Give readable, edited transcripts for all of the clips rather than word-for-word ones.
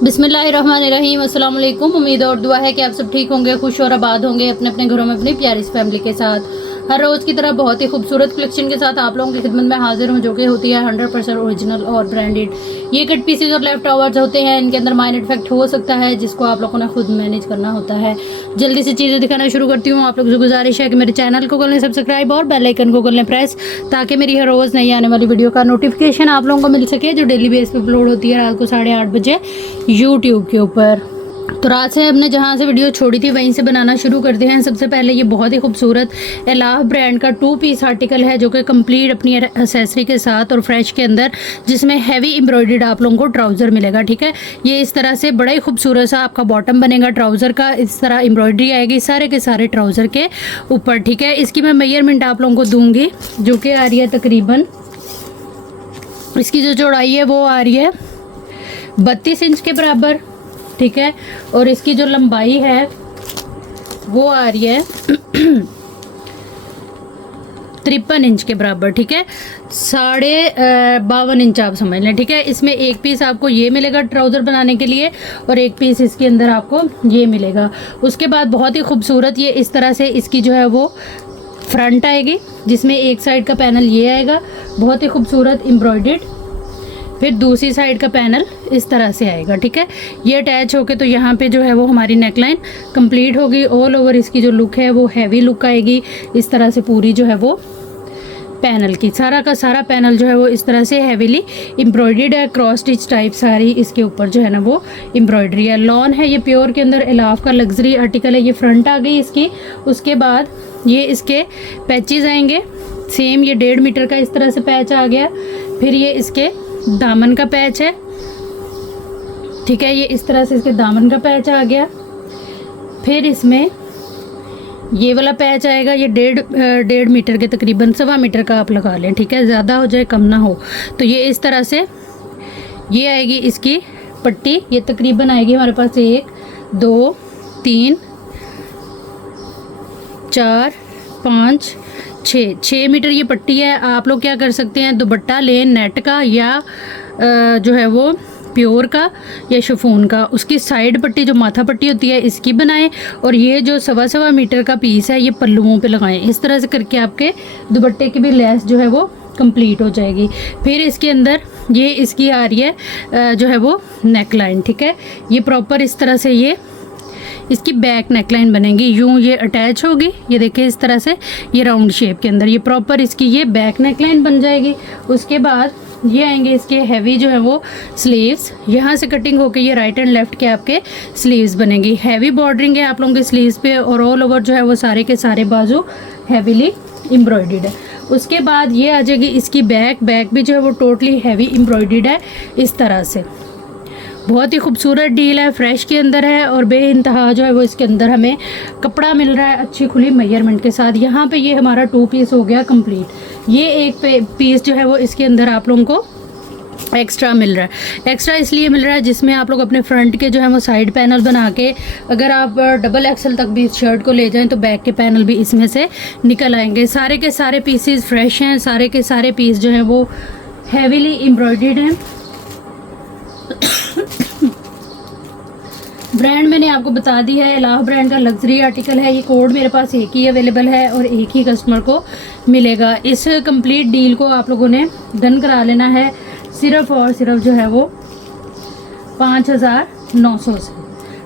बिस्मिल्लाहिर्रहमानिर्रहीम। अस्सलाम वालेकुम। उम्मीद और दुआ है कि आप सब ठीक होंगे, खुश और आबाद होंगे अपने अपने घरों में अपनी प्यारी फैमिली के साथ। हर रोज़ की तरह बहुत ही खूबसूरत कलेक्शन के साथ आप लोगों की खिदमत में हाजिर हूँ, जो कि होती है 100% ओरिजिनल और ब्रांडेड। ये कट पीसेज और लेफ्ट ओवर्स होते हैं, इनके अंदर माइनर इफेक्ट हो सकता है, जिसको आप लोगों ने खुद मैनेज करना होता है। जल्दी से चीज़ें दिखाना शुरू करती हूँ। आप लोगों से गुजारिश है कि मेरे चैनल को कर लें सब्सक्राइब और बेल आइकन को कर लें प्रेस, ताकि मेरी हर रोज़ नई आने वाली वीडियो का नोटिफिकेशन आप लोगों को मिल सके, जो डेली बेस पे अपलोड होती है रात को 8:30 बजे यूट्यूब के ऊपर। तो रात से हमने जहाँ से वीडियो छोड़ी थी वहीं से बनाना शुरू करते हैं। सबसे पहले ये बहुत ही खूबसूरत एलाह ब्रांड का 2 पीस आर्टिकल है, जो कि कंप्लीट अपनी एक्सेसरी के साथ और फ्रेश के अंदर, जिसमें हैवी एम्ब्रॉयडर्ड आप लोगों को ट्राउज़र मिलेगा। ठीक है, ये इस तरह से बड़ा ही खूबसूरत सा आपका बॉटम बनेगा ट्राउज़र का। इस तरह एम्ब्रॉयडरी आएगी सारे के सारे ट्राउज़र के ऊपर। ठीक है, इसकी मैं मेजरमेंट आप लोगों को दूंगी, जो कि आ रही है तकरीबन, इसकी जो चौड़ाई है वो आ रही है 32 इंच के बराबर। ठीक है, और इसकी जो लंबाई है वो आ रही है 53 इंच के बराबर। ठीक है, 52.5 इंच आप समझ लें। ठीक है, इसमें एक पीस आपको ये मिलेगा ट्राउज़र बनाने के लिए और एक पीस इसके अंदर आपको ये मिलेगा। उसके बाद बहुत ही खूबसूरत ये इस तरह से इसकी जो है वो फ्रंट आएगी, जिसमें एक साइड का पैनल ये आएगा बहुत ही खूबसूरत एम्ब्रॉयडर्ड, फिर दूसरी साइड का पैनल इस तरह से आएगा। ठीक है, ये अटैच होके तो यहाँ पे जो है वो हमारी नेकलाइन कंप्लीट होगी। ऑल ओवर इसकी जो लुक है वो हैवी लुक आएगी इस तरह से। पूरी जो है वो पैनल की सारा का सारा पैनल जो है वो इस तरह से हैवीली एम्ब्रॉयडर्ड है, क्रॉस स्टिच टाइप सारी इसके ऊपर जो है ना वो एम्ब्रॉयडरी है। लॉन है ये, प्योर के अंदर एलाफ का लग्जरी आर्टिकल है। ये फ्रंट आ गई इसकी। उसके बाद ये इसके पैचेस आएंगे सेम, ये 1.5 मीटर का इस तरह से पैच आ गया। फिर ये इसके दामन का पैच है। ठीक है, ये इस तरह से इसके दामन का पैच आ गया। फिर इसमें ये वाला पैच आएगा, ये 1.5 मीटर के तकरीबन 1.25 मीटर का आप लगा लें। ठीक है, ज़्यादा हो जाए कम ना हो। तो ये इस तरह से ये आएगी इसकी पट्टी। ये तकरीबन आएगी हमारे पास 1 2 3 4 5 6 मीटर ये पट्टी है। आप लोग क्या कर सकते हैं, दुपट्टा लें नेट का या जो है वो प्योर का या शिफॉन का, उसकी साइड पट्टी जो माथा पट्टी होती है इसकी बनाएं, और ये जो 1.25 मीटर का पीस है ये पल्लुओं पे लगाएं। इस तरह से करके आपके दुपट्टे की भी लेस जो है वो कंप्लीट हो जाएगी। फिर इसके अंदर ये इसकी आ रही है जो है वो नेकलाइन। ठीक है, ये प्रॉपर इस तरह से ये इसकी बैक नेकलाइन बनेगी, यूँ ये अटैच होगी। ये देखिए इस तरह से ये राउंड शेप के अंदर ये प्रॉपर इसकी ये बैक नेकलाइन बन जाएगी। उसके बाद ये आएंगे इसके हैवी जो है वो स्लीव्स, यहाँ से कटिंग होके ये राइट एंड लेफ्ट के आपके स्लीव्स बनेंगी। हैवी बॉर्डरिंग है आप लोगों के स्लीव्स पे, और ऑल ओवर जो है वो सारे के सारे बाजू हैवीली एम्ब्रॉयडर्ड है। उसके बाद ये आ जाएगी इसकी बैक भी जो है वो टोटली हैवी एम्ब्रॉयडर्ड है इस तरह से। बहुत ही खूबसूरत डील है, फ्रेश के अंदर है और बेइंतहा जो है वो इसके अंदर हमें कपड़ा मिल रहा है अच्छी खुली मेजरमेंट के साथ। यहाँ पे ये हमारा 2 पीस हो गया कंप्लीट। ये एक पीस जो है वो इसके अंदर आप लोगों को एक्स्ट्रा मिल रहा है। एक्स्ट्रा इसलिए मिल रहा है जिसमें आप लोग अपने फ्रंट के जो है वो साइड पैनल बना के, अगर आप डबल एक्सल तक भी इस शर्ट को ले जाएं तो बैक के पैनल भी इसमें से निकल आएंगे। सारे के सारे पीसेस फ्रेश हैं, सारे के सारे पीस जो हैं वो हैवीली एम्ब्रॉयडर्ड हैं। ब्रांड मैंने आपको बता दी है, एलाह ब्रांड का लग्जरी आर्टिकल है। ये कोड मेरे पास एक ही अवेलेबल है और एक ही कस्टमर को मिलेगा। इस कंप्लीट डील को आप लोगों ने डन करा लेना है सिर्फ और सिर्फ जो है वो 5,900 से।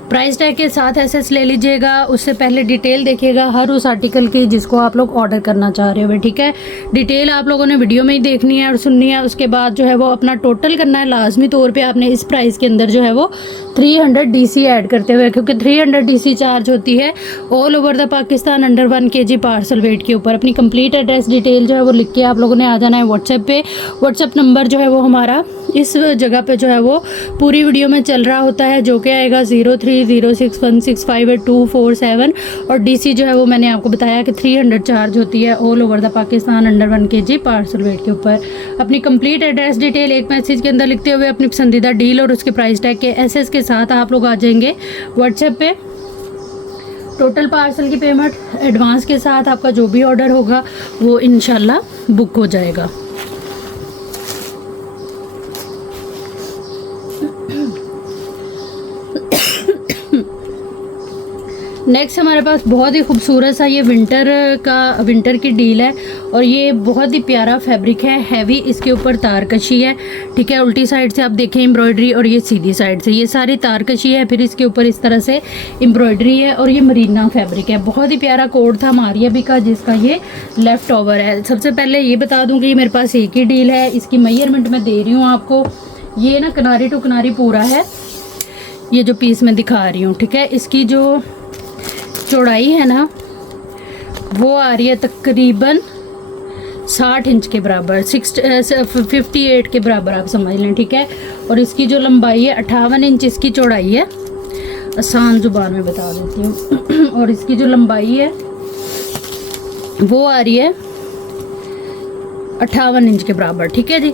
प्राइस टैग के साथ एसएस ले लीजिएगा। उससे पहले डिटेल देखिएगा हर उस आर्टिकल की जिसको आप लोग ऑर्डर करना चाह रहे हो। ठीक है, डिटेल आप लोगों ने वीडियो में ही देखनी है और सुननी है। उसके बाद जो है वो अपना टोटल करना है। लाजमी तौर पे आपने इस प्राइस के अंदर जो है वो 300 DC ऐड करते हुए, क्योंकि 300 DC चार्ज होती है all over the Pakistan under 1 kg parcel weight के ऊपर। अपनी कंप्लीट एड्रेस डिटेल जो है वो लिख के आप लोगों ने आ जाना है व्हाट्सएप पे। व्हाट्सएप नंबर जो है वो हमारा इस जगह पे जो है वो पूरी वीडियो में चल रहा होता है, जो कि आएगा 030616582447। और DC जो है वो मैंने आपको बताया कि 300 चार्ज होती है all over the Pakistan under 1 kg parcel weight के ऊपर। अपनी कंप्लीट एड्रेस डिटेल एक मैसेज के अंदर लिखते हुए अपनी पसंदीदा डील और उसके प्राइस टैग के एसएस के साथ आप लोग आ जाएंगे व्हाट्सएप पे। टोटल पार्सल की पेमेंट एडवांस के साथ आपका जो भी ऑर्डर होगा वो इंशाल्लाह बुक हो जाएगा। नेक्स्ट हमारे पास बहुत ही खूबसूरत सा ये विंटर की डील है और ये बहुत ही प्यारा फैब्रिक है, हैवी इसके ऊपर तारकशी है, ठीक है। उल्टी साइड से आप देखें एम्ब्रॉयडरी और ये सीधी साइड से ये सारी तारकशी है, फिर इसके ऊपर इस तरह से एम्ब्रॉयडरी है और ये मरीना फैब्रिक है। बहुत ही प्यारा कोड था मारिया भी का जिसका ये लेफ़्ट ओवर है। सबसे पहले ये बता दूँ कि ये मेरे पास एक ही डील है, इसकी मेजरमेंट मैं दे रही हूँ आपको। ये ना किनारी टू किनारी पूरा है, ये जो पीस मैं दिखा रही हूँ, ठीक है। इसकी जो चौड़ाई है ना वो आ रही है तकरीबन 60 इंच के बराबर, 58 के बराबर आप समझ लें, ठीक है। और इसकी जो लंबाई है 58 इंच इसकी चौड़ाई है, आसान जुबान में बता देती हूँ। और इसकी जो लंबाई है वो आ रही है 58 इंच के बराबर, ठीक है जी।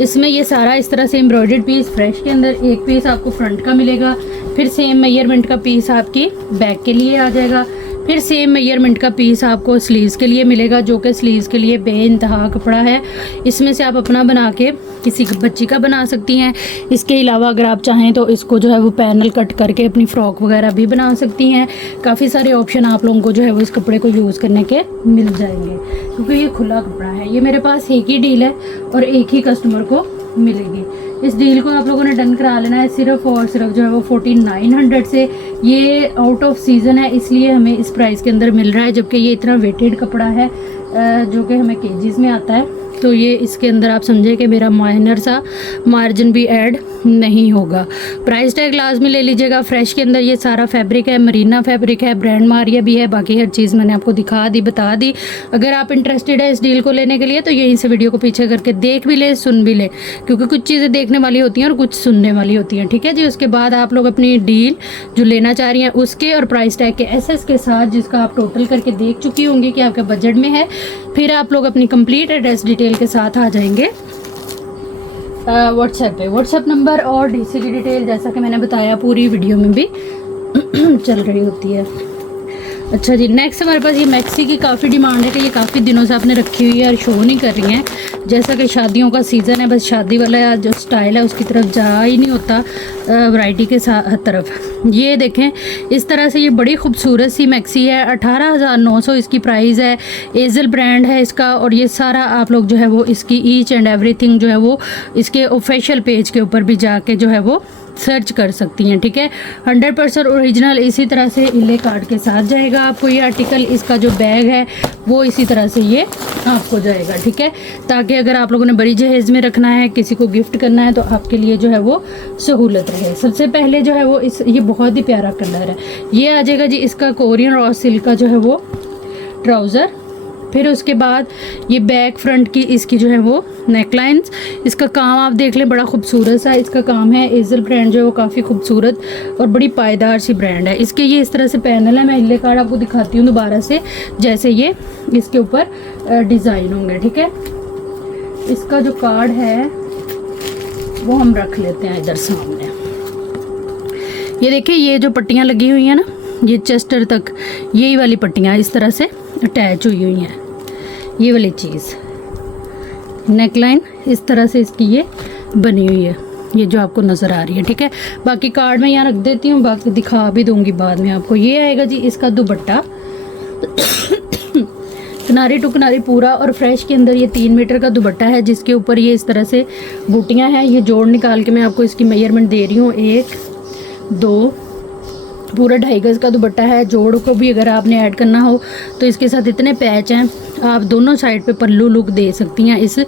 इसमें ये सारा इस तरह से एम्ब्रॉयडर्ड पीस फ्रेश के अंदर एक पीस आपको फ्रंट का मिलेगा, फिर सेम मेजरमेंट का पीस आपकी बैक के लिए आ जाएगा, फिर सेम मेजरमेंट का पीस आपको स्लीव्स के लिए मिलेगा जो कि स्लीव्स के लिए बेइंतहा कपड़ा है। इसमें से आप अपना बना के किसी बच्ची का बना सकती हैं। इसके अलावा अगर आप चाहें तो इसको जो है वो पैनल कट करके अपनी फ़्रॉक वगैरह भी बना सकती हैं। काफ़ी सारे ऑप्शन आप लोगों को जो है वो इस कपड़े को यूज़ करने के मिल जाएंगे क्योंकि ये खुला कपड़ा है। ये मेरे पास एक ही डील है और एक ही कस्टमर को मिलेगी। इस डील को आप लोगों ने डन करा लेना है सिर्फ और सिर्फ जो है वो 4900 से। ये आउट ऑफ सीज़न है इसलिए हमें इस प्राइस के अंदर मिल रहा है, जबकि ये इतना वेटेड कपड़ा है जो कि हमें केजीज़ में आता है। तो ये इसके अंदर आप समझे कि मेरा माइनर सा मार्जिन भी ऐड नहीं होगा। प्राइस टैग लाजमी ले लीजिएगा। फ्रेश के अंदर ये सारा फैब्रिक है, मरीना फैब्रिक है, ब्रांड मारिया भी है, बाकी हर चीज़ मैंने आपको दिखा दी बता दी। अगर आप इंटरेस्टेड है इस डील को लेने के लिए तो यहीं से वीडियो को पीछे करके देख भी ले सुन भी ले, क्योंकि कुछ चीज़ें देखने वाली होती हैं और कुछ सुनने वाली होती हैं, ठीक है जी। उसके बाद आप लोग अपनी डील जो लेना चाह रही हैं उसके और प्राइस टैग के एसएस के साथ जिसका आप टोटल करके देख चुकी होंगी कि आपके बजट में है, फिर आप लोग अपनी कंप्लीट एड्रेस डिटेल के साथ आ जाएंगे व्हाट्सएप पे। व्हाट्सएप नंबर और डीसी की डिटेल जैसा कि मैंने बताया पूरी वीडियो में भी चल रही होती है। अच्छा जी, नेक्स्ट हमारे पास ये मैक्सी की काफ़ी डिमांड है कि ये काफ़ी दिनों से आपने रखी हुई है और शो नहीं कर रही हैं। जैसा कि शादियों का सीज़न है, बस शादी वाला जो स्टाइल है उसकी तरफ जा ही नहीं होता वैरायटी के तरफ। ये देखें इस तरह से ये बड़ी खूबसूरत सी मैक्सी है, 18,900 इसकी प्राइस है। एजल ब्रांड है इसका और ये सारा आप लोग जो है वो इसकी ईच एंड एवरीथिंग जो है वो इसके ऑफिशियल पेज के ऊपर भी जाके जो है वो सर्च कर सकती हैं, ठीक है। 100% ओरिजिनल इसी तरह से इले कार्ड के साथ जाएगा आपको ये आर्टिकल। इसका जो बैग है वो इसी तरह से ये आपको जाएगा, ठीक है, ताकि अगर आप लोगों ने बड़ी जहेज़ में रखना है, किसी को गिफ्ट करना है तो आपके लिए जो है वो सहूलत रहे। सबसे पहले जो है वो ये बहुत ही प्यारा कलर है, ये आ जाएगा जी इसका कोरियन रॉ सिल्क का जो है वो ट्राउज़र। फिर उसके बाद ये बैक फ्रंट की इसकी जो है वो नेकलाइंस, इसका काम आप देख लें बड़ा खूबसूरत सा इसका काम है। एजल ब्रांड जो है वो काफ़ी खूबसूरत और बड़ी पायदार सी ब्रांड है। इसके ये इस तरह से पैनल है, मैं इले कार्ड आपको दिखाती हूँ दोबारा से जैसे ये इसके ऊपर डिज़ाइन होंगे, ठीक है। इसका जो कार्ड है वो हम रख लेते हैं इधर सामने। ये देखिए ये जो पट्टियाँ लगी हुई हैं ना, ये चेस्टर तक यही वाली पट्टियाँ इस तरह से अटैच हुई हुई हैं, ये वाली चीज़ नेकलाइन इस तरह से इसकी ये बनी हुई है, ये जो आपको नज़र आ रही है, ठीक है। बाकी कार्ड में यहाँ रख देती हूँ, बाकी दिखा भी दूँगी बाद में आपको। ये आएगा जी इसका दुपट्टा किनारी टू किनारी पूरा और फ्रेश के अंदर ये 3 मीटर का दुपट्टा है जिसके ऊपर ये इस तरह से बूटियाँ हैं। ये जोड़ निकाल के मैं आपको इसकी मेजरमेंट दे रही हूँ, 1 2 पूरा 2.5 गज़ का दुपट्टा है। जोड़ को भी अगर आपने ऐड करना हो तो इसके साथ इतने पैच हैं, आप दोनों साइड पे पल्लू लुक दे सकती हैं इस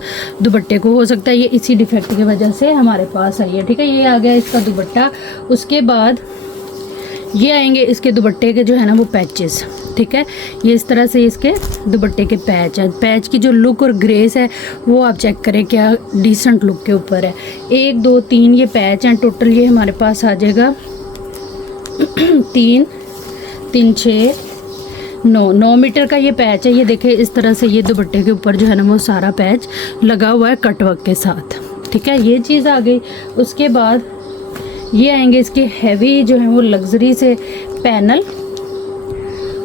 दुपट्टे को। हो सकता है ये इसी डिफेक्ट की वजह से हमारे पास आई है, ठीक है। ये आ गया इसका दुपट्टा। उसके बाद ये आएंगे इसके दुपट्टे के जो है ना वो पैचेस, ठीक है। ये इस तरह से इसके दुपट्टे के पैच हैं। पैच की जो लुक और ग्रेस है वो आप चेक करें क्या डिसेंट लुक के ऊपर है। 1 2 3 ये पैच हैं टोटल। ये हमारे पास आ जाएगा 3 3 6 9 मीटर का ये पैच है। ये देखें इस तरह से ये दुपट्टे के ऊपर जो है ना वो सारा पैच लगा हुआ है कटवर्क के साथ, ठीक है। ये चीज़ आ गई। उसके बाद ये आएंगे इसके हैवी जो है वो लग्जरी से पैनल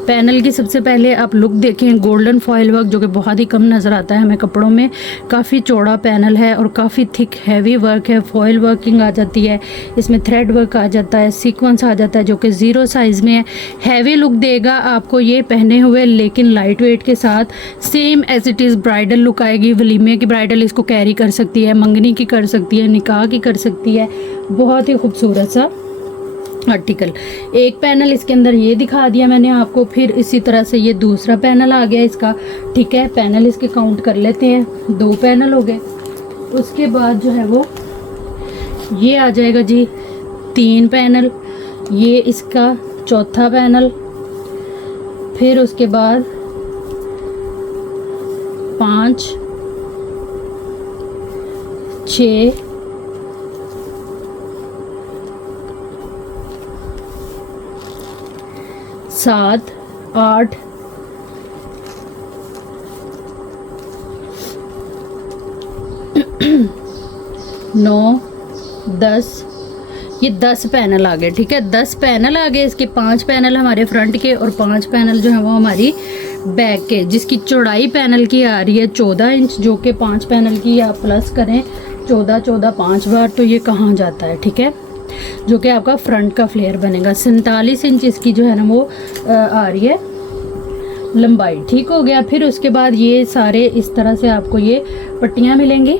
पैनल की सबसे पहले आप लुक देखें, गोल्डन फॉयल वर्क जो कि बहुत ही कम नज़र आता है हमें कपड़ों में। काफ़ी चौड़ा पैनल है और काफ़ी थिक हैवी वर्क है। फॉयल वर्किंग आ जाती है, इसमें थ्रेड वर्क आ जाता है, सीक्वेंस आ जाता है जो कि 0 साइज़ में है। हैवी लुक देगा आपको ये पहने हुए, लेकिन लाइट वेट के साथ same as it is bridal look आएगी। वलीमे की ब्राइडल इसको कैरी कर सकती है, मंगनी की कर सकती है, निकाह की कर सकती है। बहुत ही खूबसूरत सा आर्टिकल। एक पैनल इसके अंदर ये दिखा दिया मैंने आपको, फिर इसी तरह से ये दूसरा पैनल आ गया इसका। ठीक है, पैनल इसके काउंट कर लेते हैं, 2 पैनल हो गए। उसके बाद जो है वो ये आ जाएगा जी 3 पैनल, ये इसका चौथा पैनल, फिर उसके बाद 5, 6, 7, 8, 9, 10, ये 10 पैनल आ गए। ठीक है, 10 पैनल आ गए। इसके 5 पैनल हमारे फ्रंट के और 5 पैनल जो है वो हमारी बैक के, जिसकी चौड़ाई पैनल की आ रही है 14 इंच, जो कि 5 पैनल की आप प्लस करें 14, 14 5 बार तो ये कहाँ जाता है। ठीक है, जो कि आपका फ्रंट का फ्लेयर बनेगा। 47 इंच इसकी जो है ना वो आ रही है लंबाई। ठीक हो गया। फिर उसके बाद ये सारे इस तरह से आपको ये पट्टियाँ मिलेंगी।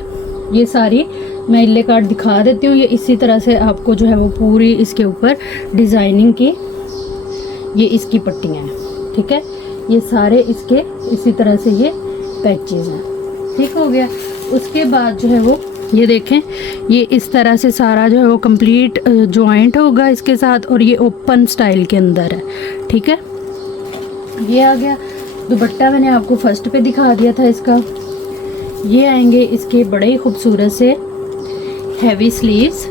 ये सारी मैं इल्ले कार्ड दिखा देती हूँ। ये इसी तरह से आपको जो है वो पूरी इसके ऊपर डिज़ाइनिंग की ये इसकी पट्टियाँ हैं। ठीक है, ये सारे इसके इसी तरह से ये पैचेस हैं। ठीक हो गया। उसके बाद जो है वो ये देखें, ये इस तरह से सारा जो है वो कंप्लीट जॉइंट होगा इसके साथ, और ये ओपन स्टाइल के अंदर है। ठीक है, ये आ गया। दुपट्टा मैंने आपको फर्स्ट पे दिखा दिया था इसका। ये आएंगे इसके बड़े ही खूबसूरत से हैवी स्लीव्स।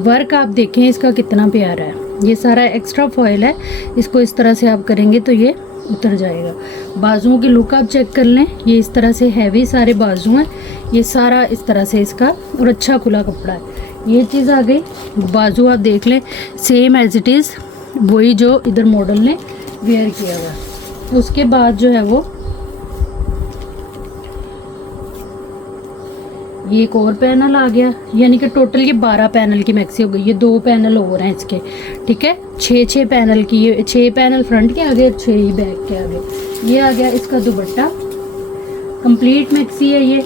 वर्क आप देखें इसका कितना प्यारा है। ये सारा एक्स्ट्रा फॉयल है, इसको इस तरह से आप करेंगे तो ये उतर जाएगा। बाजुओं की लुक आप चेक कर लें, ये इस तरह से हैवी सारे बाजू हैं। ये सारा इस तरह से इसका, और अच्छा खुला कपड़ा है। ये चीज़ आ गई। बाजू आप देख लें, सेम एज इट इज़ वही जो इधर मॉडल ने वेयर किया हुआ। उसके बाद जो है वो ये एक और पैनल आ गया, यानी कि टोटल ये 12 पैनल की मैक्सी हो गई। ये 2 पैनल और हैं इसके। ठीक है, 6 पैनल की, ये 6 पैनल फ्रंट के आगे, 6 ही बैक के आगे। ये आ गया इसका दुपट्टा, कंप्लीट मैक्सी है ये,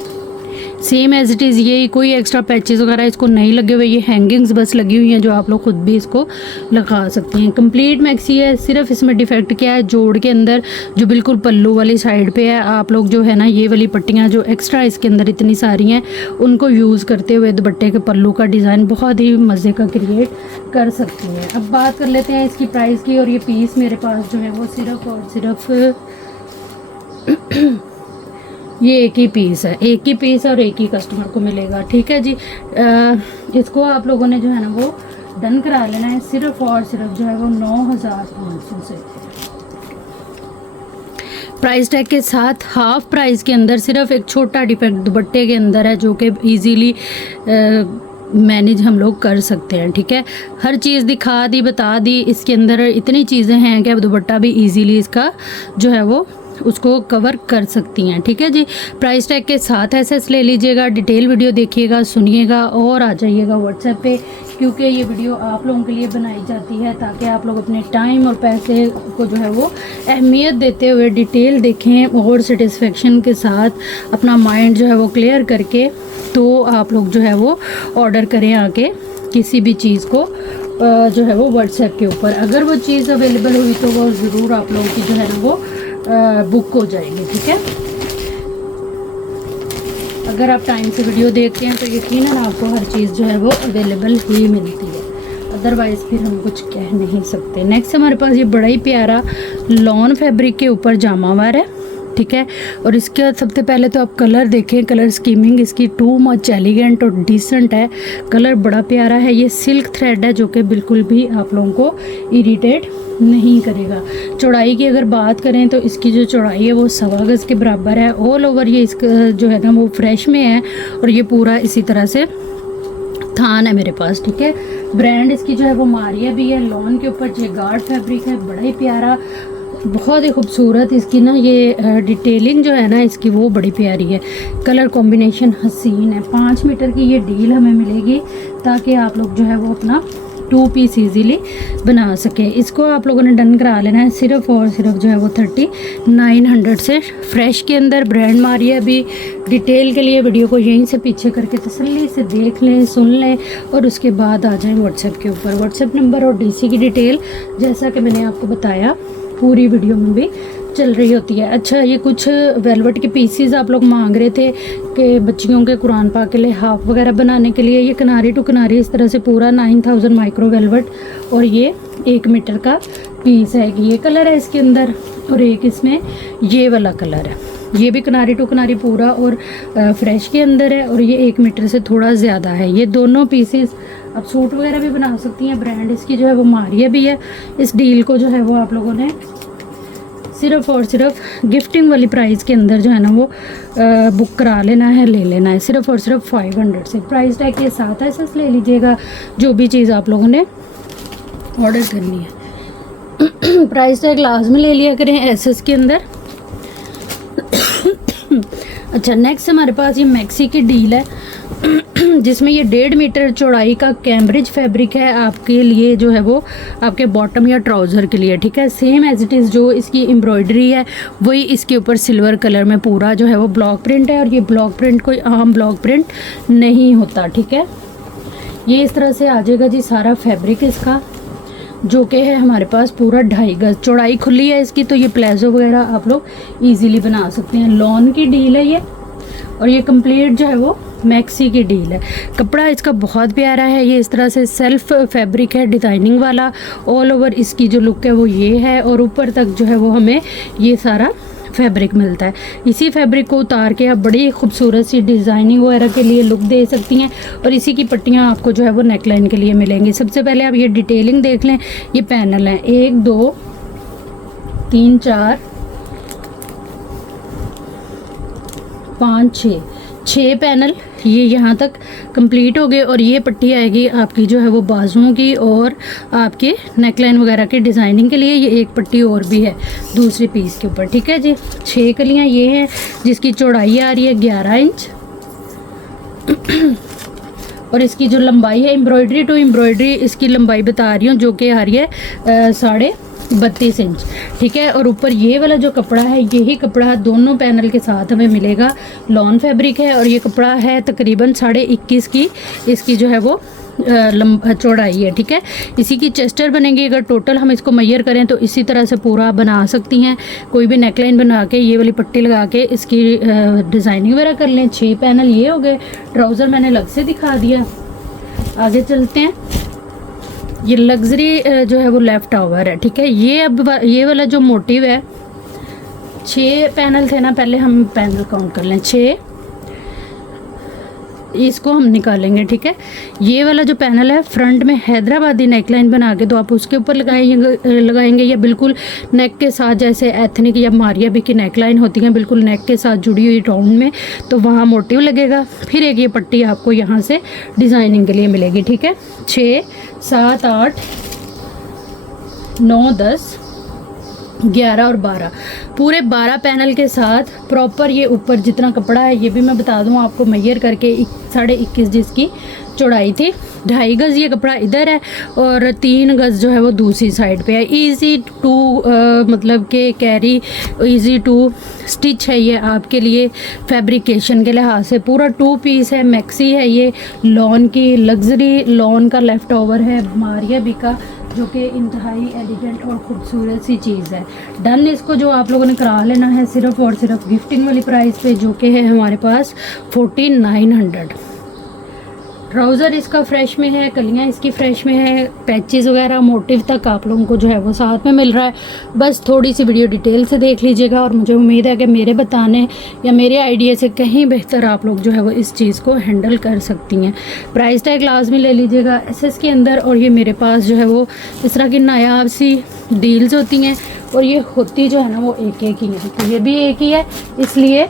सेम एज इट इज़। ये कोई एक्स्ट्रा पैचेस वगैरह इसको नहीं लगे हुए, ये हैंगिंग्स बस लगी हुई हैं जो आप लोग खुद भी इसको लगा सकते हैं। कंप्लीट मैक्सी है। सिर्फ इसमें डिफेक्ट क्या है, जोड़ के अंदर जो बिल्कुल पल्लू वाली साइड पे है, आप लोग जो है ना ये वाली पट्टियाँ जो एक्स्ट्रा इसके अंदर इतनी सारी हैं उनको यूज़ करते हुए दुपट्टे के पल्लू का डिज़ाइन बहुत ही मज़े का क्रिएट कर सकती हैं। अब बात कर लेते हैं इसकी प्राइस की। और ये पीस मेरे पास जो है वो सिर्फ और सिर्फ ये एक ही पीस है, एक ही पीस और एक ही कस्टमर को मिलेगा। ठीक है जी। इसको आप लोगों ने जो है ना वो डन करा लेना है, सिर्फ और सिर्फ जो है वो 9,500 से प्राइस टैग के साथ। हाफ प्राइस के अंदर सिर्फ एक छोटा डिफेक्ट दुपट्टे के अंदर है जो कि इजीली मैनेज हम लोग कर सकते हैं। ठीक है, हर चीज़ दिखा दी, बता दी। इसके अंदर इतनी चीज़ें हैं कि अब दुपट्टा भी इजीली इसका जो है वो उसको कवर कर सकती हैं। ठीक है जी। प्राइस टैग के साथ एसएस ले लीजिएगा, डिटेल वीडियो देखिएगा, सुनिएगा और आ जाइएगा व्हाट्सएप पे, क्योंकि ये वीडियो आप लोगों के लिए बनाई जाती है ताकि आप लोग अपने टाइम और पैसे को जो है वो अहमियत देते हुए डिटेल देखें और सेटिस्फेक्शन के साथ अपना माइंड जो है वो क्लियर करके तो आप लोग जो है वो ऑर्डर करें आके किसी भी चीज़ को जो है वो व्हाट्सएप के ऊपर। अगर वो चीज़ अवेलेबल हुई तो वो ज़रूर आप लोगों की जो है ना वो बुक हो जाएगी। ठीक है, अगर आप टाइम से वीडियो देखते हैं तो यकीनन आपको हर चीज़ जो है वो अवेलेबल ही मिलती है, अदरवाइज़ फिर हम कुछ कह नहीं सकते। नेक्स्ट हमारे पास ये बड़ा ही प्यारा लॉन फैब्रिक के ऊपर जामा वार है। ठीक है, और इसके सबसे पहले तो आप कलर देखें, कलर स्कीमिंग इसकी टू मच एलिगेंट और डिसेंट है। कलर बड़ा प्यारा है। ये सिल्क थ्रेड है जो कि बिल्कुल भी आप लोगों को इरिटेट नहीं करेगा। चौड़ाई की अगर बात करें तो इसकी जो चौड़ाई है वो 1.25 गज के बराबर है। ऑल ओवर ये इसका जो है ना वो फ्रेश में है और ये पूरा इसी तरह से थान है मेरे पास। ठीक है, ब्रांड इसकी जो है वो मारिया भी है। लॉन के ऊपर जेगार्ड फैब्रिक है, बड़ा ही प्यारा बहुत ही खूबसूरत इसकी ना ये डिटेलिंग जो है ना इसकी वो बड़ी प्यारी है, कलर कॉम्बिनेशन हसीन है। 5 मीटर की ये डील हमें मिलेगी ताकि आप लोग जो है वो अपना 2 पीस इजीली बना सके। इसको आप लोगों ने डन करा लेना है सिर्फ और सिर्फ जो है वो 3900 से। फ्रेश के अंदर ब्रांड मारिए। अभी डिटेल के लिए वीडियो को यहीं से पीछे करके तसल्ली से देख लें, सुन लें और उसके बाद आ जाएं व्हाट्सएप के ऊपर। व्हाट्सएप नंबर और डीसी की डिटेल जैसा कि मैंने आपको बताया पूरी वीडियो में भी चल रही होती है। अच्छा, ये कुछ वेलवेट के पीसीज आप लोग मांग रहे थे कि बच्चियों के कुरान पाक के लिए हाफ वगैरह बनाने के लिए। ये किनारी टू किनारी इस तरह से पूरा 9000 माइक्रो वेलवेट और ये 1 मीटर का पीस है। ये कलर है इसके अंदर और एक इसमें ये वाला कलर है। ये भी किनारी टू किनारी पूरा और फ्रेश के अंदर है और ये 1 मीटर से थोड़ा ज़्यादा है। ये दोनों पीसेस आप सूट वगैरह भी बना सकती हैं। ब्रांड इसकी जो है वो मारिया भी है। इस डील को जो है वो आप लोगों ने सिर्फ और सिर्फ गिफ्टिंग वाली प्राइस के अंदर जो है ना वो बुक करा लेना है, ले लेना है सिर्फ और सिर्फ 500 से। प्राइस टैग के साथ ऐसा ले लीजिएगा जो भी चीज़ आप लोगों ने ऑर्डर करनी है। प्राइस टैग लाजमी ले लिया करें एसएस के अंदर। अच्छा, नेक्स्ट हमारे पास ये मैक्सी की डील है जिसमें ये 1.5 मीटर चौड़ाई का कैम्ब्रिज फैब्रिक है आपके लिए, जो है वो आपके बॉटम या ट्राउज़र के लिए। ठीक है, सेम एज इट इज़ जो इसकी एम्ब्रॉयडरी है वही इसके ऊपर सिल्वर कलर में पूरा जो है वो ब्लॉक प्रिंट है। और ये ब्लॉक प्रिंट कोई आम ब्लॉक प्रिंट नहीं होता। ठीक है, ये इस तरह से आ जाएगा जी सारा फैब्रिक इसका, जो कि है हमारे पास पूरा 2.5 गज चौड़ाई खुली है इसकी। तो ये प्लाजो वगैरह आप लोग इजीली बना सकते हैं। लॉन की डील है ये और ये कंप्लीट जो है वो मैक्सी की डील है। कपड़ा इसका बहुत प्यारा है। ये इस तरह से सेल्फ फैब्रिक है डिज़ाइनिंग वाला। ऑल ओवर इसकी जो लुक है वो ये है और ऊपर तक जो है वो हमें ये सारा फैब्रिक मिलता है। इसी फैब्रिक को उतार के आप बड़ी खूबसूरत सी डिज़ाइनिंग वगैरह के लिए लुक दे सकती हैं और इसी की पट्टियाँ आपको जो है वो नेकलाइन के लिए मिलेंगी। सबसे पहले आप ये डिटेलिंग देख लें। ये पैनल हैं 1 2 3 4 5 6 पैनल ये यहाँ तक कंप्लीट हो गए। और ये पट्टी आएगी आपकी जो है वो बाजुओं की और आपके नेकलाइन वगैरह की डिज़ाइनिंग के लिए। ये एक पट्टी और भी है दूसरे पीस के ऊपर। ठीक है जी, 6 कलियाँ ये हैं जिसकी चौड़ाई आ रही है 11 इंच और इसकी जो लंबाई है एम्ब्रॉयडरी टू एम्ब्रॉयडरी इसकी लंबाई बता रही हूँ जो कि आ रही है 32.5 इंच। ठीक है, और ऊपर ये वाला जो कपड़ा है यही कपड़ा दोनों पैनल के साथ हमें मिलेगा। लॉन फैब्रिक है और ये कपड़ा है तकरीबन 21.5 की इसकी जो है वो चौड़ाई है। ठीक है, इसी की चेस्टर बनेगी। अगर टोटल हम इसको मैयर करें तो इसी तरह से पूरा बना सकती हैं। कोई भी नेकलाइन बना के ये वाली पट्टी लगा के इसकी डिज़ाइनिंग वगैरह कर लें। 6 पैनल ये हो गए। ट्राउज़र मैंने अलग से दिखा दिया। आगे चलते हैं। ये लग्जरी जो है वो लेफ्ट ओवर है। ठीक है, ये अब ये वाला जो मोटिव है 6 पैनल थे ना, पहले हम पैनल काउंट कर लें 6, इसको हम निकालेंगे। ठीक है, ये वाला जो पैनल है फ्रंट में हैदराबादी नेकलाइन बना के तो आप उसके ऊपर लगाएंगे या बिल्कुल नेक के साथ, जैसे एथनिक या मारिया भी की नेकलाइन होती हैं बिल्कुल नेक के साथ जुड़ी हुई राउंड में, तो वहाँ मोटिव लगेगा। फिर एक ये पट्टी आपको यहाँ से डिज़ाइनिंग के लिए मिलेगी। ठीक है, 6 7 8 9 10 11 और 12 पूरे 12 पैनल के साथ प्रॉपर ये ऊपर जितना कपड़ा है ये भी मैं बता दूं आपको मैयर करके 21.5 जिसकी चौड़ाई थी। 2.5 गज ये कपड़ा इधर है और 3 गज जो है वो दूसरी साइड पे है। इजी टू मतलब के कैरी, इजी टू स्टिच है ये आपके लिए फैब्रिकेशन के लिहाज से। पूरा 2 पीस है, मैक्सी है ये, लॉन की लग्जरी लॉन का लेफ़्ट ओवर है मारिया बी का, जो कि इंतहाई एलिगेंट और ख़ूबसूरत सी चीज़ है। डन इसको जो आप लोगों ने करा लेना है सिर्फ और सिर्फ गिफ्टिंग वाली प्राइस पे, जो कि है हमारे पास 4900। ट्राउज़र इसका फ्रेश में है, कलियाँ इसकी फ्रेश में है, पैचेस वगैरह मोटिव तक आप लोगों को जो है वो साथ में मिल रहा है। बस थोड़ी सी वीडियो डिटेल से देख लीजिएगा और मुझे उम्मीद है कि मेरे बताने या मेरे आइडिया से कहीं बेहतर आप लोग जो है वो इस चीज़ को हैंडल कर सकती हैं। प्राइस टैग लाजमी ले लीजिएगा एसएस के अंदर। और ये मेरे पास जो है वो इस तरह की नायाब सी डील्स होती हैं और ये होती जो है ना वो एक ही है, तो ये भी एक ही है। इसलिए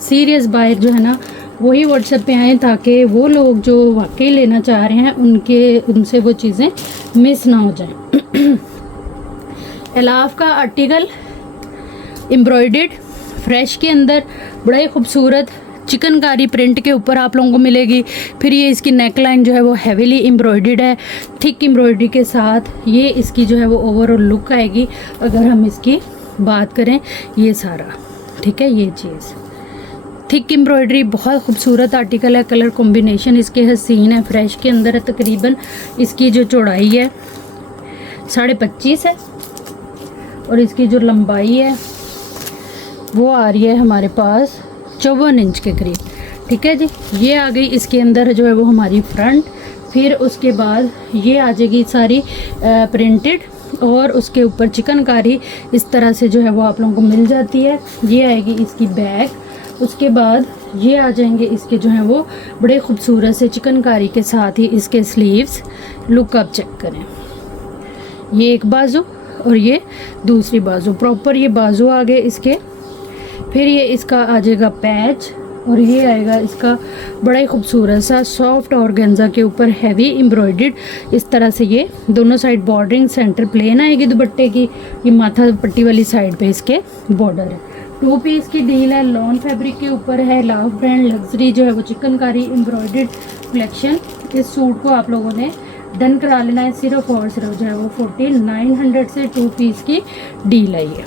सीरियस बायर जो है ना वही व्हाट्सएप पे आएँ ताकि वो लोग जो वाकई लेना चाह रहे हैं उनसे वो चीज़ें मिस ना हो जाएं। एलाफ का आर्टिकल एम्ब्रॉयडर्ड फ्रेश के अंदर बड़ा ही खूबसूरत चिकनकारी प्रिंट के ऊपर आप लोगों को मिलेगी। फिर ये इसकी नेक लाइन जो है वो हैवीली एम्ब्रॉयडर्ड है, थिक एम्ब्रॉयडरी के साथ ये इसकी जो है वो ओवरऑल लुक आएगी। अगर हम इसकी बात करें ये सारा, ठीक है, ये चीज़ थिक एम्ब्रॉयडरी, बहुत खूबसूरत आर्टिकल है। कलर कॉम्बिनेशन इसके हसीन है, फ्रेश के अंदर है। तकरीबन इसकी जो चौड़ाई है 25.5 है और इसकी जो लंबाई है वो आ रही है हमारे पास 54 इंच के करीब, ठीक है जी। ये आ गई इसके अंदर जो है वो हमारी फ्रंट। फिर उसके बाद ये आ जाएगी सारी प्रिंटेड और उसके ऊपर चिकनकारी इस तरह से जो है वो आप लोगों को मिल जाती है। ये आएगी इसकी बैक। उसके बाद ये आ जाएंगे इसके जो हैं वो बड़े खूबसूरत से चिकनकारी के साथ ही इसके स्लीव्स। लुक आप चेक करें, ये एक बाजू और ये दूसरी बाजू, प्रॉपर ये बाजू आ गए इसके। फिर ये इसका आ जाएगा पैच और ये आएगा इसका बड़ा ही खूबसूरत सा सॉफ्ट ऑर्गेन्जा के ऊपर हैवी एम्ब्रॉयडर्ड इस तरह से। ये दोनों साइड बॉर्डरिंग, सेंटर प्लेन आएगी दुपट्टे की। ये माथा पट्टी वाली साइड पे इसके बॉर्डर है। 2 पीस की डील है, लॉन फैब्रिक के ऊपर है, लाव ब्रांड लग्जरी जो है वो चिकनकारी एम्ब्रॉयडर्ड कलेक्शन। इस सूट को आप लोगों ने डन करा लेना है सिर्फ और सिर्फ जो है वो 4900 से 2 पीस की डील है ये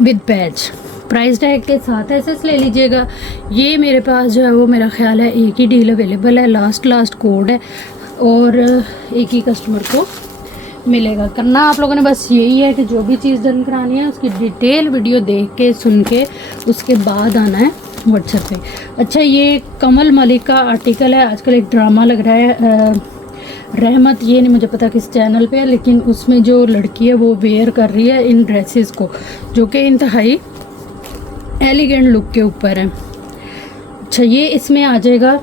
विद पैच। प्राइस टैग के साथ ऐसे ले लीजिएगा। ये मेरे पास जो है वो मेरा ख्याल है एक ही डील अवेलेबल है, लास्ट कोड है और एक ही कस्टमर को मिलेगा। करना आप लोगों ने बस यही है कि जो भी चीज़ डन करानी है उसकी डिटेल वीडियो देख के सुन के उसके बाद आना है व्हाट्सएप पे। अच्छा, ये कमल मलिक का आर्टिकल है। आजकल एक ड्रामा लग रहा है रहमत, ये नहीं मुझे पता किस चैनल पे है, लेकिन उसमें जो लड़की है वो वेयर कर रही है इन ड्रेसेस को, जो कि इंतहाई एलिगेंट लुक के ऊपर है। अच्छा, ये इसमें आ जाएगा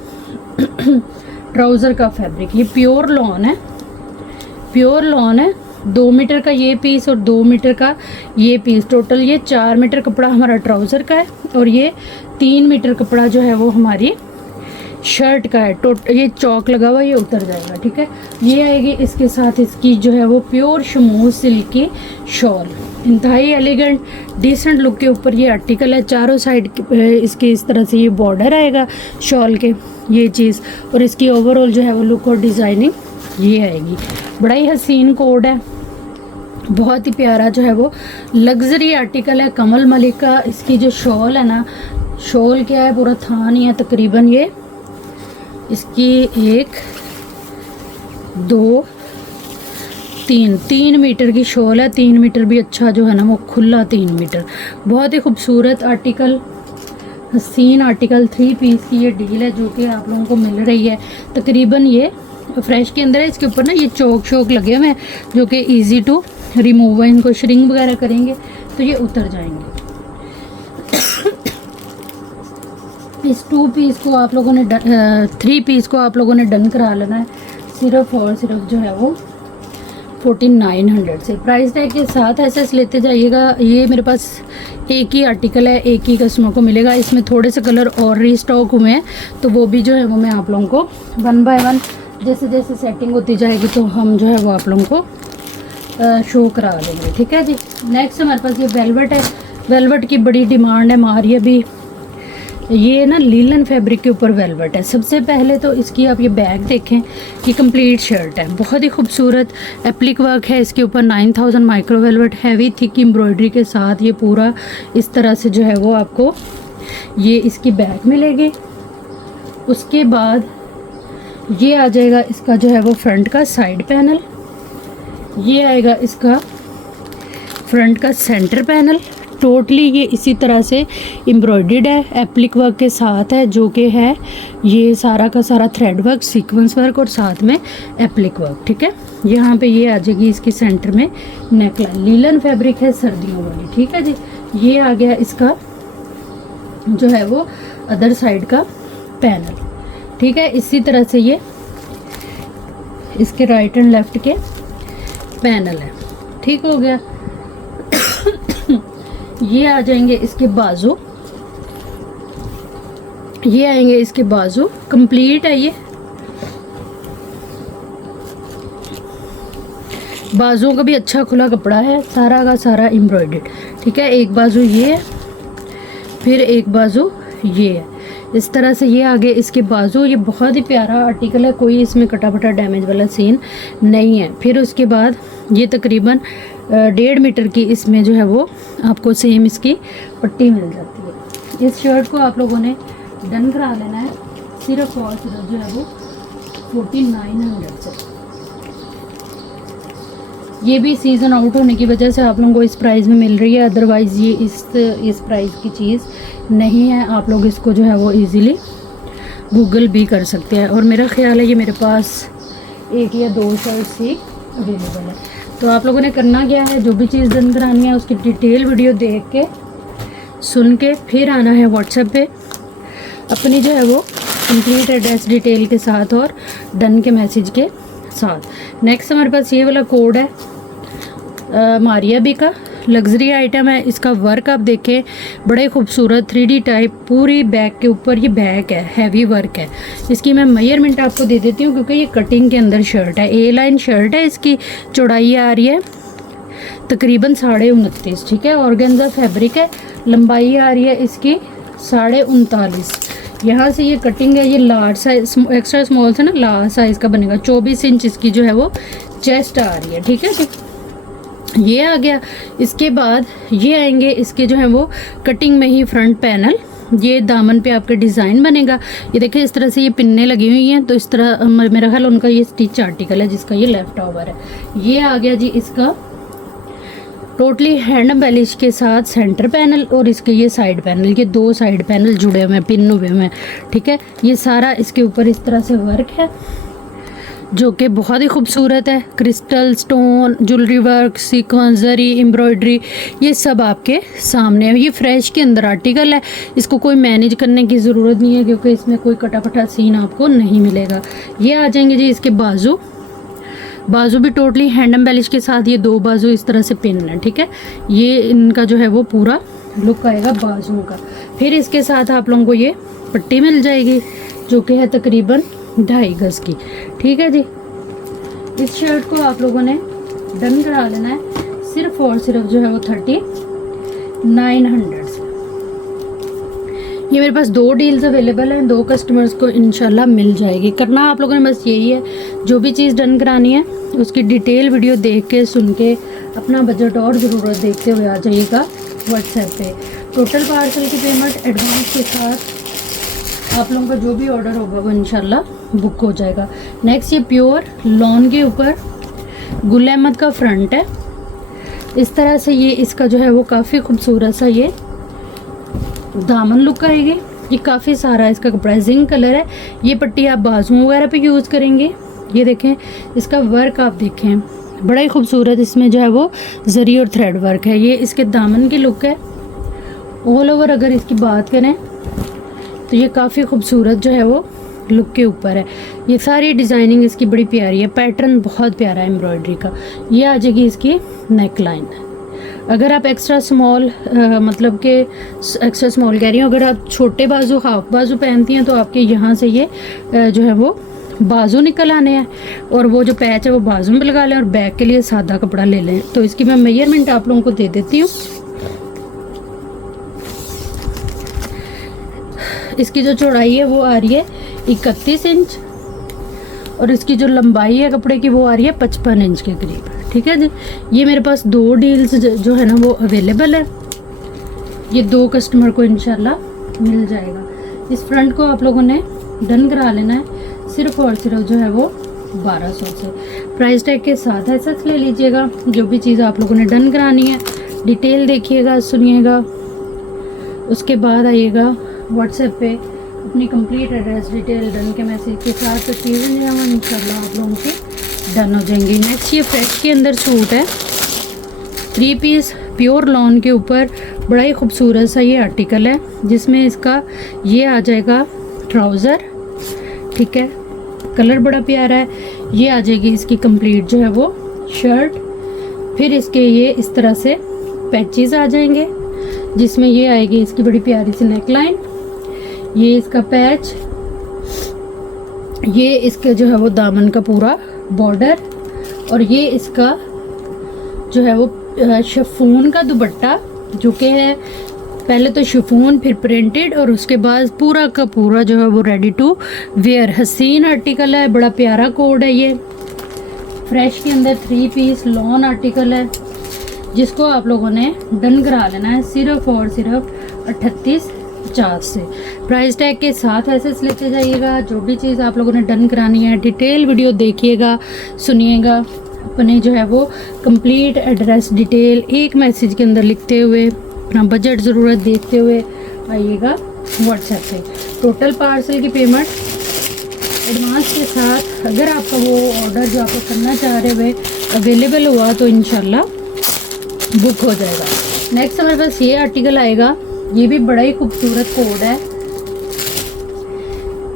ट्राउज़र का फैब्रिक। ये प्योर लॉन है, प्योर लॉन है। 2 मीटर का ये पीस और 2 मीटर का ये पीस, टोटल ये 4 मीटर कपड़ा हमारा ट्राउज़र का है और ये 3 मीटर कपड़ा जो है वो हमारी शर्ट का है। ये चौक लगा हुआ, ये उतर जाएगा, ठीक है। ये आएगी इसके साथ इसकी जो है वो प्योर शमूज सिल्क की शॉल, इंतहाई एलिगेंट डिसेंट लुक के ऊपर ये आर्टिकल है। चारों साइड इसके इस तरह से ये बॉर्डर आएगा शॉल के, ये चीज़, और इसकी ओवरऑल जो है वो लुक और डिज़ाइनिंग ये आएगी। बड़ा ही हसीन कोड है, बहुत ही प्यारा जो है वो लग्जरी आर्टिकल है कमल मलिक का। इसकी जो शॉल है ना, शॉल क्या है, पूरा थान ही है तकरीबन। ये इसकी 1 2 3 मीटर की शॉल है। 3 मीटर भी अच्छा जो है ना वो खुला 3 मीटर। बहुत ही खूबसूरत आर्टिकल, हसीन आर्टिकल। 3 पीस की ये डील है जो कि आप लोगों को मिल रही है। तकरीबन ये फ्रेश के अंदर है। इसके ऊपर ना ये चौक शौक लगे हुए हैं जो कि इजी टू रिमूव है। इनको श्रिंक वगैरह करेंगे तो ये उतर जाएंगे। इस 2 पीस को आप लोगों ने 3 पीस को आप लोगों ने डन करा लेना है सिर्फ और सिर्फ जो है वो 4900 से। प्राइस टैग के साथ ऐसे लेते जाइएगा। ये मेरे पास एक ही आर्टिकल है, एक ही कस्टमर को मिलेगा। इसमें थोड़े से कलर और रीस्टॉक हुए हैं तो वो भी जो है वो मैं आप लोगों को 1 बाय 1 जैसे जैसे सेटिंग होती जाएगी तो हम जो है वो आप लोगों को शो करा देंगे, ठीक है जी। नेक्स्ट हमारे पास ये वेलवेट है। वेलवेट की बड़ी डिमांड है हमारी अभी। ये ना लीलन फैब्रिक के ऊपर वेलवेट है। सबसे पहले तो इसकी आप ये बैग देखें, ये कंप्लीट शर्ट है, बहुत ही खूबसूरत एप्लिक वर्क है इसके ऊपर। 9000 micro velvet heavy thick embroidery के साथ ये पूरा इस तरह से जो है वो आपको ये इसकी बैग मिलेगी। उसके बाद ये आ जाएगा इसका जो है वो फ्रंट का साइड पैनल। ये आएगा इसका फ्रंट का सेंटर पैनल। टोटली ये इसी तरह से एम्ब्रॉयडर्ड है, एप्लिक वर्क के साथ है, जो कि है ये सारा का सारा थ्रेड वर्क, सीक्वेंस वर्क और साथ में एप्लिक वर्क, ठीक है। यहाँ पे ये आ जाएगी इसकी सेंटर में नेकलाइन। लीलन फैब्रिक है सर्दियों वाली, ठीक है जी। ये आ गया इसका जो है वो अदर साइड का पैनल, ठीक है। इसी तरह से ये इसके राइट एंड लेफ्ट के पैनल है, ठीक हो गया। ये आ जाएंगे इसके बाजू, ये आएंगे इसके बाजू, कंप्लीट है ये। बाजुओं का भी अच्छा खुला कपड़ा है, सारा का सारा एम्ब्रॉयडर्ड। ठीक है, एक बाजू ये है, फिर एक बाजू ये है, इस तरह से ये आगे इसके बाजू। ये बहुत ही प्यारा आर्टिकल है, कोई इसमें कटा फटा डैमेज वाला सीन नहीं है। फिर उसके बाद ये तकरीबन 1.5 मीटर की इसमें जो है वो आपको सेम इसकी पट्टी मिल जाती है। इस शर्ट को आप लोगों ने डन करा लेना है सिर्फ और सिर्फ जो है वो 4900 से। ये भी सीज़न आउट होने की वजह से आप लोगों को इस प्राइस में मिल रही है, अदरवाइज़ ये इस प्राइस की चीज़ नहीं है। आप लोग इसको जो है वो इजीली गूगल भी कर सकते हैं। और मेरा ख्याल है ये मेरे पास 1 या 2 शर्ट्स ही अवेलेबल है। तो आप लोगों ने करना क्या है, जो भी चीज़ डन करानी है उसकी डिटेल वीडियो देख के सुन के फिर आना है व्हाट्सएप पे अपनी जो है वो कंप्लीट एड्रेस डिटेल के साथ और डन के मैसेज के साथ। नेक्स्ट हमारे पास ये वाला कोड है मारिया बी का, लग्जरी आइटम है। इसका वर्क आप देखें, बड़े खूबसूरत 3D टाइप पूरी बैक के ऊपर ये बैक है, हैवी वर्क है। इसकी मैं मेजरमेंट आपको दे देती हूँ क्योंकि ये कटिंग के अंदर शर्ट है, ए लाइन शर्ट है। इसकी चौड़ाई आ रही है तकरीबन 29.5। ठीक है, ऑर्गेन्जा फैब्रिक है। लंबाई आ रही है इसकी 39.5। यहाँ से ये कटिंग है, ये लार्ज साइज एक्स्ट्रा स्मॉल से ना लार्ज साइज़ का बनेगा। 24 इंच इसकी जो है वो चेस्ट आ रही है। ठीक है जी, ये आ गया। इसके बाद ये आएंगे इसके जो है वो कटिंग में ही फ्रंट पैनल। ये दामन पे आपका डिज़ाइन बनेगा। ये देखिए इस तरह से ये पिन्ने लगी हुई हैं, तो इस तरह मेरा ख्याल उनका ये स्टिच आर्टिकल है जिसका ये लेफ्ट ओवर है। ये आ गया जी इसका टोटली हैंड एम्बेलिश के साथ सेंटर पैनल और इसके ये साइड पैनल, ये 2 साइड पैनल जुड़े हुए हैं, पिन हुए हैं। ठीक है, ये सारा इसके ऊपर इस तरह से वर्क है जो कि बहुत ही खूबसूरत है। Crystal, stone, jewellery work, sequins, zari, embroidery, ये सब आपके सामने है। ये फ्रेश के अंदर आर्टिकल है, इसको कोई मैनेज करने की ज़रूरत नहीं है क्योंकि इसमें कोई कटा फटा सीन आपको नहीं मिलेगा। ये आ जाएंगे जी इसके बाजू। बाजू भी टोटली हैंड एम्बेलिश के साथ, ये 2 बाजू इस तरह से पिन है। ठीक है, ये इनका जो है वो पूरा लुक आएगा बाजुओं का। फिर इसके साथ आप लोगों को ये पट्टी मिल जाएगी जो कि है तकरीबन 2.5 गज की। ठीक है जी, इस शर्ट को आप लोगों ने डन करा लेना है सिर्फ और सिर्फ जो है वो 3900 से। ये मेरे पास 2 डील्स अवेलेबल हैं, 2 कस्टमर्स को इंशाल्लाह मिल जाएगी। करना आप लोगों ने बस यही है, जो भी चीज़ डन करानी है उसकी डिटेल वीडियो देख के सुन के अपना बजट और ज़रूरत देखते हुए आ जाइएगा व्हाट्सएप पे। टोटल पार्सल की पेमेंट एडवांस के साथ आप लोगों का जो भी ऑर्डर होगा वो इंशाल्लाह बुक हो जाएगा। नेक्स्ट ये प्योर लॉन के ऊपर गुल अहमद का फ्रंट है। इस तरह से ये इसका जो है वो काफ़ी खूबसूरत सा ये दामन लुक आएगी। ये काफ़ी सारा इसका कपड़ा है, जिंक कलर है। ये पट्टी आप बाजुओं वगैरह पे यूज़ करेंगे। ये देखें इसका वर्क आप देखें, बड़ा ही खूबसूरत इसमें जो है वो जरी और थ्रेड वर्क है। ये इसके दामन की लुक है। ऑल ओवर अगर इसकी बात करें तो ये काफ़ी खूबसूरत जो है वो लुक के ऊपर है। ये सारी डिज़ाइनिंग इसकी बड़ी प्यारी है, पैटर्न बहुत प्यारा है एम्ब्रॉयडरी का। ये आ जाएगी इसकी नेक लाइन। अगर आप एक्स्ट्रा स्मॉल मतलब कि एक्स्ट्रा स्मॉल कह रही हूँ, अगर आप छोटे बाजू हाफ बाजू पहनती हैं तो आपके यहाँ से ये जो है वो बाजू निकल आने हैं और वो जो पैच है वो बाजू में लगा लें और बैक के लिए सादा कपड़ा ले लें। तो इसकी मैं मेजरमेंट आप लोगों को दे देती हूँ। इसकी जो चौड़ाई है वो आ रही है 31 इंच और इसकी जो लंबाई है कपड़े की वो आ रही है 55 इंच के करीब। ठीक है जी, ये मेरे पास 2 डील्स जो है ना वो अवेलेबल है। ये 2 कस्टमर को इंशाल्लाह मिल जाएगा। इस फ्रंट को आप लोगों ने डन करा लेना है सिर्फ और सिर्फ जो है वो 1200 से। प्राइस टैग के साथ है, सच ले लीजिएगा। जो भी चीज़ आप लोगों ने डन करानी है डिटेल देखिएगा, सुनिएगा, उसके बाद आइएगा व्हाट्सएप पे अपनी कंप्लीट एड्रेस डिटेल डन के मैसेज के साथ। तो चीज़ें जो है इंशाल्लाह आप लोगों की डन हो जाएंगी। नेक्स्ट ये फ्रेश के अंदर सूट है, 3 पीस प्योर लॉन के ऊपर बड़ा ही खूबसूरत सा ये आर्टिकल है जिसमें इसका ये आ जाएगा ट्राउज़र। ठीक है, कलर बड़ा प्यारा है। ये आ जाएगी इसकी कंप्लीट जो है वो शर्ट। फिर इसके ये इस तरह से पैचेस आ जाएंगे जिसमें ये आएगी इसकी बड़ी प्यारी सी नेक लाइन। ये इसका पैच, ये इसके जो है वो दामन का पूरा बॉर्डर और ये इसका जो है वो शिफॉन का दुपट्टा, जो कि है पहले तो शिफॉन फिर प्रिंटेड और उसके बाद पूरा का पूरा जो है वो रेडी टू वेयर हसीन आर्टिकल है। बड़ा प्यारा कोड है ये। फ्रेश के अंदर 3 पीस लॉन आर्टिकल है, जिसको आप लोगों ने डन करा लेना है सिर्फ और सिर्फ 3850 से। प्राइस टैग के साथ ऐसे लेते जाइएगा। जो भी चीज़ आप लोगों ने डन करानी है डिटेल वीडियो देखिएगा, सुनिएगा, अपने जो है वो कंप्लीट एड्रेस डिटेल एक मैसेज के अंदर लिखते हुए अपना बजट ज़रूरत देखते हुए आइएगा व्हाट्सएप पे। टोटल पार्सल की पेमेंट एडवांस के साथ अगर आपका वो ऑर्डर जो आप करना चाह रहे हुए अवेलेबल हुआ तो इंशाल्लाह बुक हो जाएगा। नेक्स्ट हमारे पास ये आर्टिकल आएगा। ये भी बड़ा ही खूबसूरत कोड है।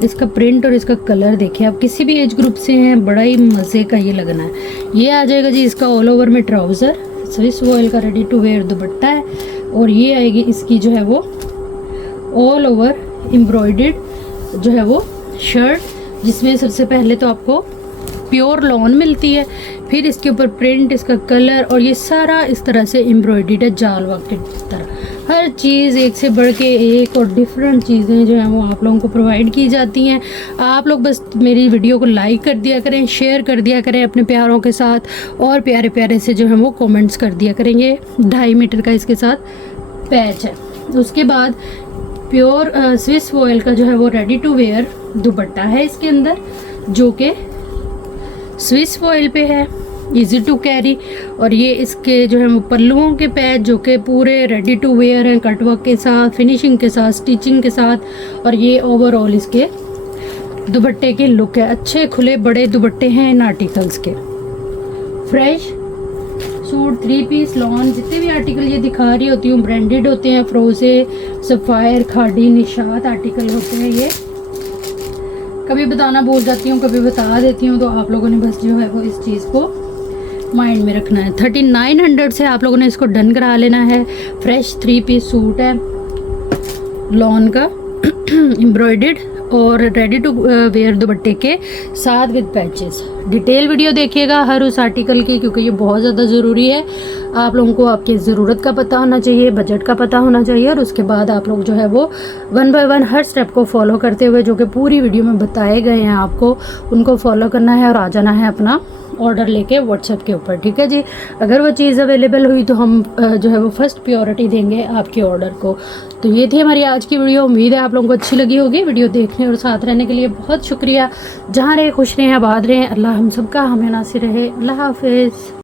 इसका प्रिंट और इसका कलर देखिए, आप किसी भी एज ग्रुप से हैं, बड़ा ही मज़े का ये लगना है। ये आ जाएगा जी इसका ऑल ओवर में ट्राउज़र, स्विस वॉयल का रेडी टू वेयर दुपट्टा है, और ये आएगी इसकी जो है वो ऑल ओवर एम्ब्रॉयडर्ड जो है वो शर्ट, जिसमें सबसे पहले तो आपको प्योर लॉन मिलती है, फिर इसके ऊपर प्रिंट, इसका कलर, और ये सारा इस तरह से एम्ब्रॉयडर्ड है जाल वर्क की तरह। हर चीज़ एक से बढ़ के एक और डिफरेंट चीज़ें जो हैं वो आप लोगों को प्रोवाइड की जाती हैं। आप लोग बस मेरी वीडियो को लाइक कर दिया करें, शेयर कर दिया करें अपने प्यारों के साथ, और प्यारे प्यारे से जो है वो कमेंट्स कर दिया करेंगे। 2.5 मीटर का इसके साथ पैच है। उसके बाद प्योर स्विस वॉयल का जो है वो रेडी टू वेयर दुपट्टा है इसके अंदर, जो कि स्विस वॉयल पे है, इजी टू कैरी, और ये इसके जो है वो पल्लुओं के पैच जो कि पूरे रेडी टू वेयर हैं, कटवर्क के साथ, फिनिशिंग के साथ, स्टिचिंग के साथ, और ये ओवरऑल इसके दुपट्टे की लुक है। अच्छे खुले बड़े दुपट्टे हैं इन आर्टिकल्स के। फ्रेश सूट 3 पीस लॉन, जितने भी आर्टिकल ये दिखा रही होती हूँ ब्रांडेड होते हैं। फ्रोजे, सफ़ायर, खाड़ी, निशात आर्टिकल होते हैं ये। कभी बताना भूल जाती हूँ, कभी बता देती हूँ, तो आप लोगों ने बस जो है वो इस चीज़ को माइंड में रखना है। 3900 से आप लोगों ने इसको डन करा लेना है। फ्रेश 3 पीस सूट है लॉन का एम्ब्रॉयडर्ड और रेडी टू वेयर दुपट्टे के साथ विद पैचेस। डिटेल वीडियो देखिएगा हर उस आर्टिकल की, क्योंकि ये बहुत ज़्यादा ज़रूरी है। आप लोगों को आपकी ज़रूरत का पता होना चाहिए, बजट का पता होना चाहिए, और उसके बाद आप लोग जो है वो 1 बाय 1 हर स्टेप को फॉलो करते हुए, जो कि पूरी वीडियो में बताए गए हैं आपको, उनको फॉलो करना है और आ जाना है अपना ऑर्डर लेके व्हाट्सएप के ऊपर। ठीक है जी। अगर वो चीज़ अवेलेबल हुई तो हम जो है वो फर्स्ट प्रायोरिटी देंगे आपके ऑर्डर को। तो ये थी हमारी आज की वीडियो। उम्मीद है आप लोगों को अच्छी लगी होगी। वीडियो देखने और साथ रहने के लिए बहुत शुक्रिया। जहाँ रहे खुश रहें, आबाद रहें। अल्लाह हम सबका हमें नासिर रहे। अल्लाह हाफिज़।